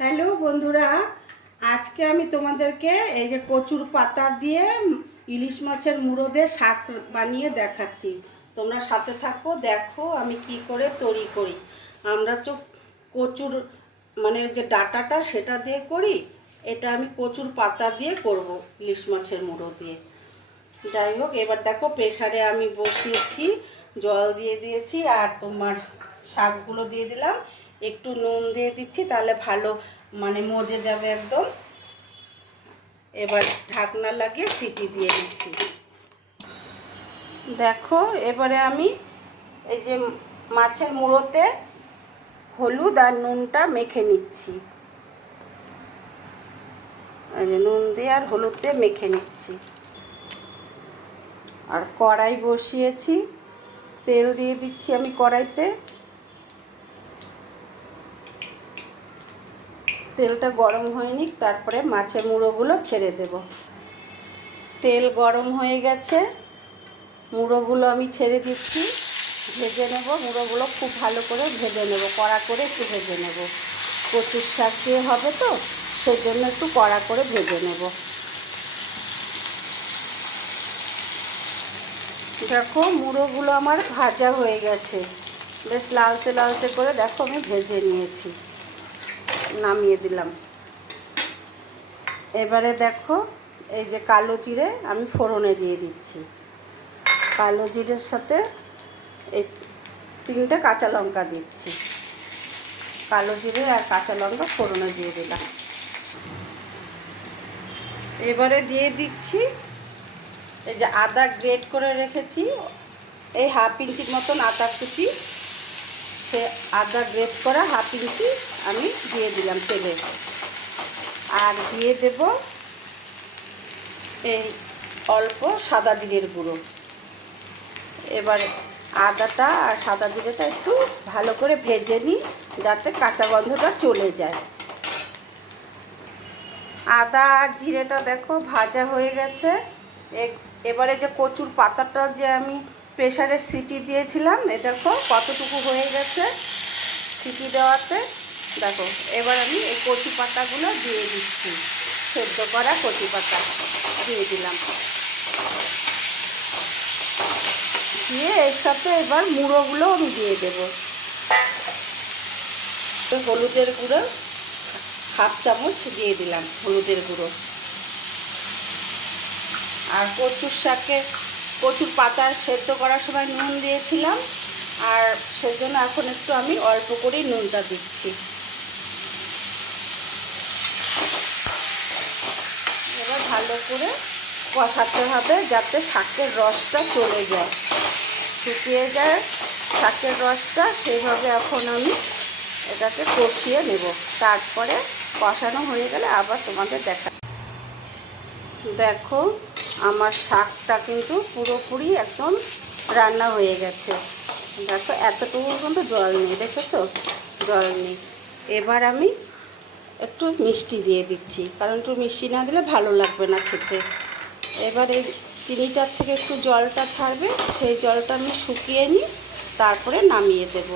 Hello বন্ধুরা, আজকে আমি তোমাদেরকে এই যে কচুর পাতা দিয়ে ইলিশ মাছের মুড়ো দিয়ে শাক বানিয়ে দেখাচ্ছি। তোমরা সাথে থাকো, দেখো আমি কি করে তৈরি করি। আমরা তো কচুর মানে যে ডাটাটা সেটা দিয়ে করি, এটা আমি কচুর পাতা দিয়ে করব ইলিশ মাছের মুড়ো দিয়ে। যাই হোক, এবার দেখো প্রেশারে আমি বসিয়েছি, জল দিয়ে দিয়েছি আর তোমার শাকগুলো দিয়ে দিলাম। একটু নুন দিয়ে দিচ্ছি, তাহলে ভালো মানে মজে যাবে একদম। এবার ঢাকনা লাগিয়ে সিটি দিয়ে দিচ্ছি। দেখো, এবারে আমি এই যে মাছের মুড়োতে হলুদ আর নুনটা মেখে নিচ্ছি। নুন দিয়ে আর হলুদ মেখে নিচ্ছি। আর কড়াই বসিয়েছি, তেল দিয়ে দিচ্ছি আমি কড়াইতে। তেলটা গরম হয়নি তারপরে মাছের মুড়োগুলো ছেড়ে দেব। তেল গরম হয়ে গেছে, মুড়োগুলো আমি ছেড়ে দিচ্ছি। ভেজে নেব, মুড়োগুলো খুব ভালো করে ভেজে নেব, কড়া করে একটু ভেজে নেব। কচুর শাক দিয়ে হবে তো সেই জন্য একটু কড়া করে ভেজে নেব। দেখো, মুড়োগুলো আমার ভাজা হয়ে গেছে। বেশ লালচে লালচে করে দেখো আমি ভেজে নিয়েছি। নামিয়ে দিলাম। এবারে দেখো, এই যে কালো জিরে আমি ফোড়নে দিয়ে দিচ্ছি। কালো জিরের সাথে এই তিনটে কাঁচা লঙ্কা দিচ্ছি। কালো জিরে আর কাঁচা লঙ্কা ফোড়নে দিয়ে দিলাম। এবারে দিয়ে দিচ্ছি, এই যে আদা গ্রেট করে রেখেছি। এই হাফ ইঞ্চির মতন আদা কুচি। সে আদা গ্রেট করা হাফ ইঞ্চি আমি দিয়ে দিলাম তেলে। আর দিয়ে দেব এই অল্প সাদা জিরের গুঁড়ো। এবার আদাটা আর সাদা জিরেটা একটু ভালো করে ভেজে নিই, যাতে কাঁচা গন্ধটা চলে যায়। আদা আর জিরেটা দেখো ভাজা হয়ে গেছে। এবারে যে কচুর পাতাটা যে আমি প্রেশারে সিটি দিয়েছিলাম, এ দেখো কতটুকু হয়ে গেছে সিটি দেওয়াতে। দেখো, এবার আমি এই কচি পাতাগুলো দিয়ে দিচ্ছি। সেদ্ধ করা কচি পাতা দিয়ে দিলাম। দিয়ে এর সাথে এবার মুড়োগুলো আমি দিয়ে দেবো। হলুদের গুঁড়ো হাফ চামচ দিয়ে দিলাম, হলুদের গুঁড়ো। আর কচুর শাকে কচুর পাতা সেদ্ধ করার সময় নুন দিয়েছিলাম। আর সেই জন্য এখন একটু আমি অল্প করেই নুনটা দিচ্ছি এবার ভালো করে কষাতে হবে যাতে শাকের রসটা চলে যায়। শুকিয়ে যায় শাকের রসটা, সেইভাবে এখন আমি এটাকে কষিয়ে নেব। তারপরে কষানো হয়ে গেলে আবার তোমাদের দেখা দেখো, আমার শাকটা কিন্তু পুরোপুরি একদম রান্না হয়ে গেছে। দেখো, এতটুকু কিন্তু জল নেই, দেখেছ? জল নেই। এবার আমি একটু মিষ্টি দিয়ে দিচ্ছি, কারণ একটু মিষ্টি না দিলে ভালো লাগবে না খেতে। এবার এই চিনিটার থেকে একটু জলটা ছাড়বে, সেই জলটা আমি শুকিয়ে নিই তারপরে নামিয়ে দেব।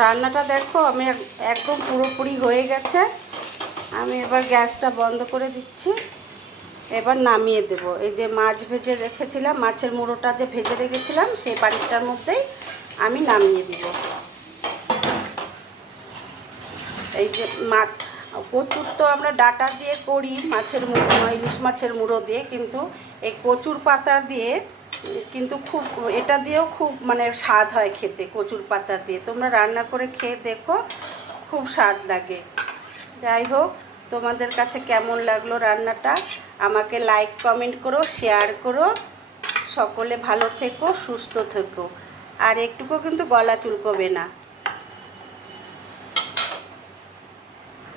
রান্নাটা দেখো, আমি একদম পুরোপুরি হয়ে গেছে। আমি এবার গ্যাসটা বন্ধ করে দিচ্ছি। এবার নামিয়ে দেব। এই যে মাছ ভেজে রেখেছিলাম, মাছের মুড়োটা যে ভেজে রেখেছিলাম, সেই বাড়িটার মধ্যেই আমি নামিয়ে দিব এই যে মাছ, কচুর তো আমরা ডাটা দিয়ে করি, মাছের মুড়ো ইলিশ মাছের মুড়ো দিয়ে, কিন্তু এই কচুর পাতা দিয়ে কিন্তু খুব, এটা দিয়েও খুব মানে স্বাদ হয় খেতে, কচুর পাতা দিয়ে। তোমরা রান্না করে খেয়ে দেখো, খুব স্বাদ লাগে। যাই হোক, তোমাদের কাছে কেমন লাগল রান্নাটা? আমাকে লাইক কমেন্ট করো শেয়ার করো। সকলে ভালো থেকো, সুস্থ থেকো। আর একটুকু কিন্তু গলা চুলকবে না।